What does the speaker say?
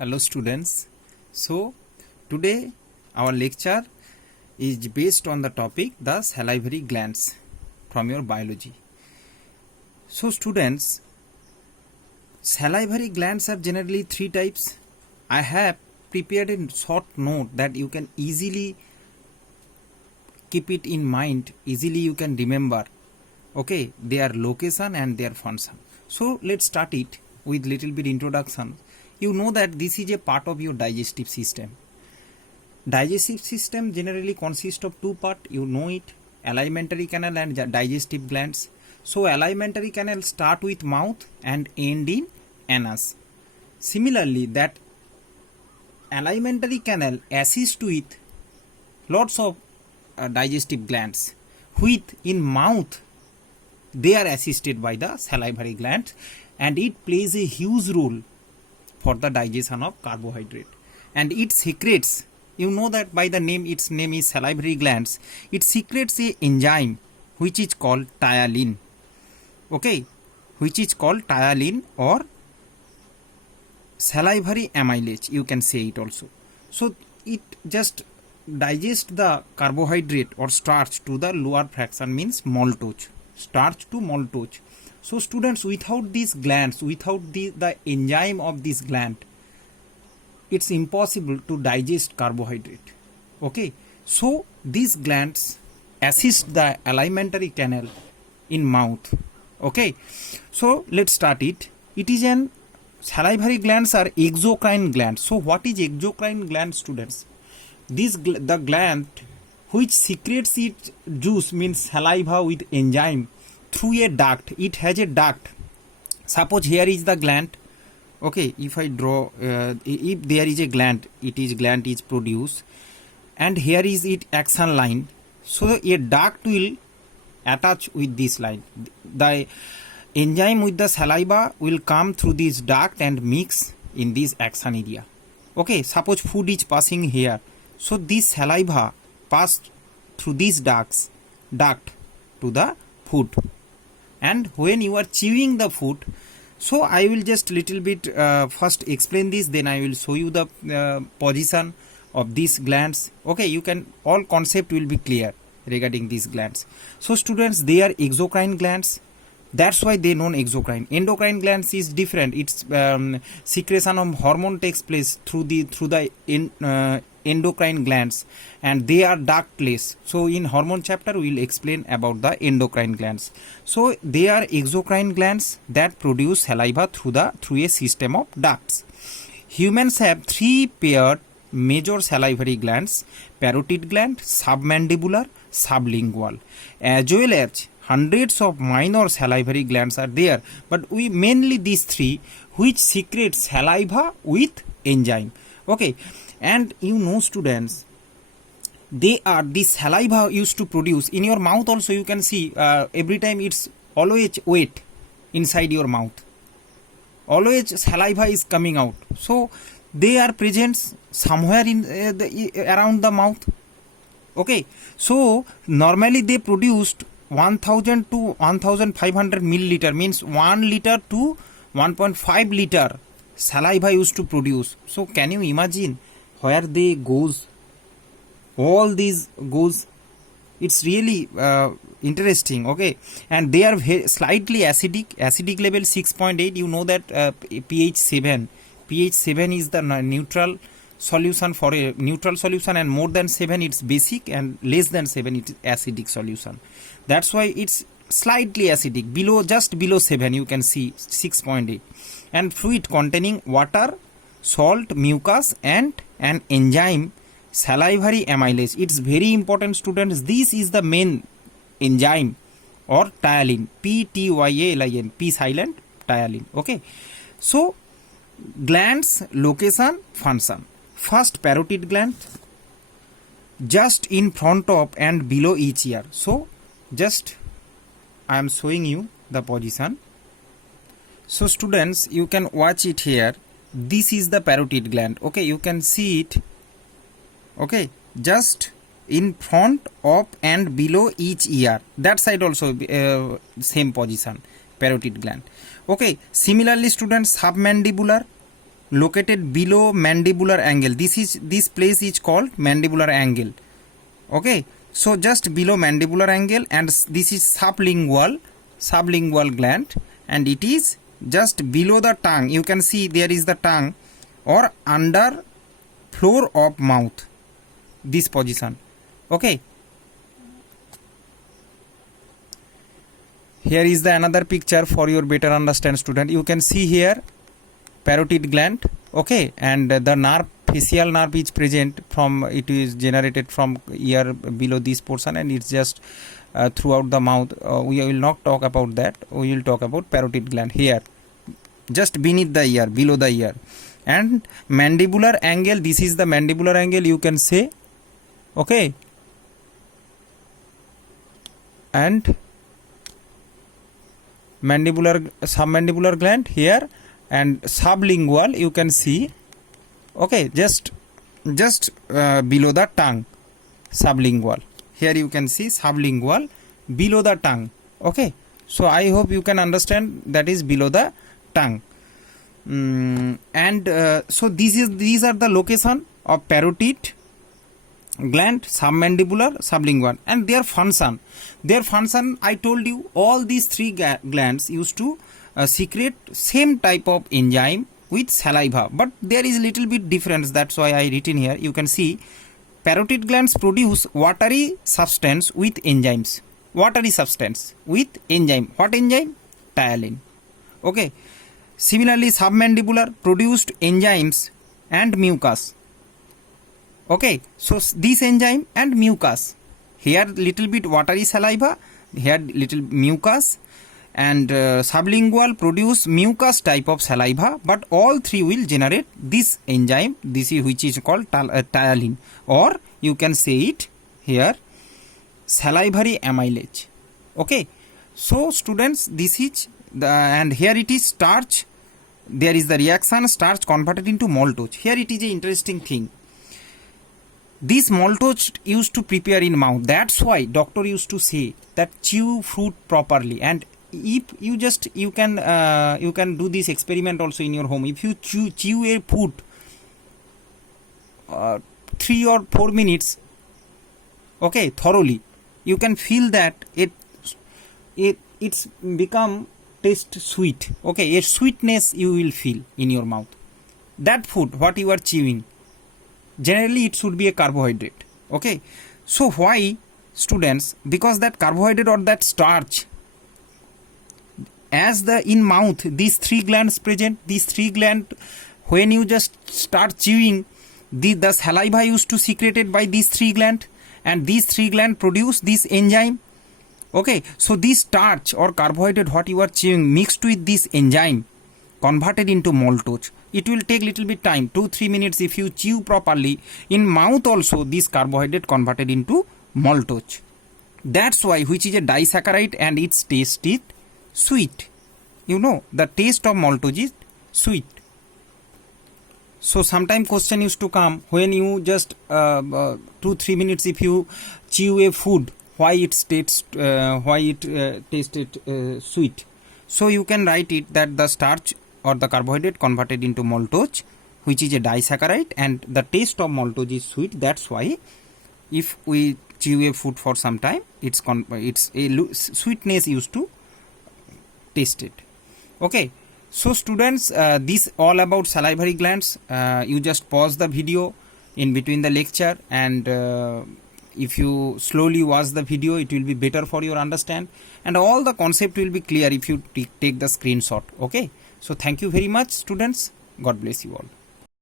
Hello students. So today our lecture is based on the topic the salivary glands from your biology. So students, salivary glands are generally three types. I have prepared a short note that you can easily keep it in mind, easily you can remember. Okay, their location and their function. So let's start it with little bit introduction. You know that this is a part of your digestive system. Digestive system generally consists of two parts. You know it, alimentary canal and digestive glands. So alimentary canal start with mouth and end in anus. Similarly, that alimentary canal assists with lots of digestive glands. With in mouth, they are assisted by the salivary glands, and it plays a huge role for the digestion of carbohydrate, and it secretes, you know that by the name, its name is salivary glands, it secretes a enzyme which is called ptyalin, okay, which is called ptyalin or salivary amylase, you can say it also. So it just digests the carbohydrate or starch to the lower fraction, means maltose, starch to maltose. So students, without these glands, without the enzyme of this gland, it's impossible to digest carbohydrate. Okay, so these glands assist the alimentary canal in mouth. Okay, so let's start it. It is an salivary glands are exocrine glands. So what is exocrine gland, students? This the gland which secretes its juice, means saliva with enzyme, through a duct. It has a duct. Suppose here is the gland. Okay, if I draw, if there is a gland, gland is produced, and here is its action line. So a duct will attach with this line. The enzyme with the saliva will come through this duct and mix in this action area. Okay, suppose food is passing here. So this saliva passed through these duct to the food. And when you are chewing the food, so I will just little bit first explain this, then I will show you the position of these glands. Okay, you can, all concept will be clear regarding these glands. So students, they are exocrine glands. That's why they known exocrine. Endocrine glands is different. Its secretion of hormone takes place through the endocrine glands, and they are ductless. So in hormone chapter we will explain about the endocrine glands. So they are exocrine glands that produce saliva through a system of ducts. Humans have three paired major salivary glands: parotid gland, submandibular, sublingual, as well as hundreds of minor salivary glands are there, but we mainly these three which secrete saliva with enzyme. Okay, and you know students, they are this saliva used to produce in your mouth also. You can see every time it's always wet inside your mouth, always saliva is coming out. So they are present somewhere in around the mouth. Okay, so normally they produced 1000 to 1500 milliliter, means 1 liter to 1.5 liter saliva used to produce. So can you imagine where they goes, all these goes? It's really interesting. Okay, and they are slightly acidic level 6.8. you know that pH 7 is the neutral solution. For a neutral solution, and more than 7 it's basic, and less than 7 it is acidic solution. That's why it's slightly acidic, just below 7, you can see 6.8. and fluid containing water, salt, mucus, and an enzyme, salivary amylase. It's very important, students. This is the main enzyme, or ptyalin, P-T-Y-A-L-I-N, P silent, ptyalin. Okay, so glands, location, function. First, parotid gland, just in front of and below each ear. So just I am showing you the position. So students, you can watch it here. This is the parotid gland. Okay, you can see it. Okay, just in front of and below each ear. That side also same position, parotid gland. Okay, similarly students, submandibular, located below mandibular angle. This place is called mandibular angle. Okay, so just below mandibular angle, and this is sublingual gland, and it is just below the tongue. You can see there is the tongue, or under floor of mouth, this position. Okay, here is the another picture for your better understand, student. You can see here parotid gland. Okay, and the nerve, facial nerve is present from, it is generated from ear below this portion, and it's just throughout the mouth. We will not talk about that. We will talk about parotid gland here, just beneath the ear, below the ear. And mandibular angle, this is the mandibular angle, you can say. Okay, and submandibular gland here, and sublingual, you can see. Okay, just below the tongue, sublingual. Here you can see sublingual below the tongue. Okay, so I hope you can understand that is below the tongue. So these are the location of parotid gland, submandibular, sublingual, and their function. I told you, all these three glands used to secrete same type of enzyme with saliva, but there is little bit difference. That's why I written here. You can see parotid glands produce watery substance with enzymes. Watery substance with enzyme. What enzyme? Tyalin. Okay. Similarly, submandibular produced enzymes and mucus. Okay, so this enzyme and mucus. Here little bit watery saliva, here little mucus, and sublingual produce mucus type of saliva, but all three will generate this enzyme, this is which is called tyalin, or you can say it here salivary amylase. Okay, so students, this is the, and here it is starch. There is the reaction, starch converted into maltose. Here it is a interesting thing. This maltose used to prepare in mouth. That's why doctor used to say that chew fruit properly. And if you can do this experiment also in your home. If you chew a food 3 or 4 minutes, okay, thoroughly, you can feel that it's become taste sweet. Okay, a sweetness you will feel in your mouth. That food what you are chewing, generally it should be a carbohydrate. Okay, so why, students? Because that carbohydrate or that starch, as the in mouth these three glands present, these three glands, when you just start chewing, the saliva used to secreted by these three glands, and these three glands produce this enzyme. Okay, so this starch or carbohydrate what you are chewing mixed with this enzyme converted into maltose. It will take little bit time, 2-3 minutes. If you chew properly, in mouth also this carbohydrate converted into maltose. That's why, which is a disaccharide, and its taste is sweet. You know, the taste of maltose is sweet. So sometime question used to come, when you just 2-3 minutes if you chew a food, why it tasted sweet. So you can write it that the starch or the carbohydrate converted into maltose, which is a disaccharide, and the taste of maltose is sweet. That's why if we chew a food for some time, it's a sweetness used to taste it. Okay, so students, this all about salivary glands. You just pause the video in between the lecture, and if you slowly watch the video, it will be better for your understand, and all the concept will be clear if you take the screenshot. Okay, so thank you very much, students. God bless you all.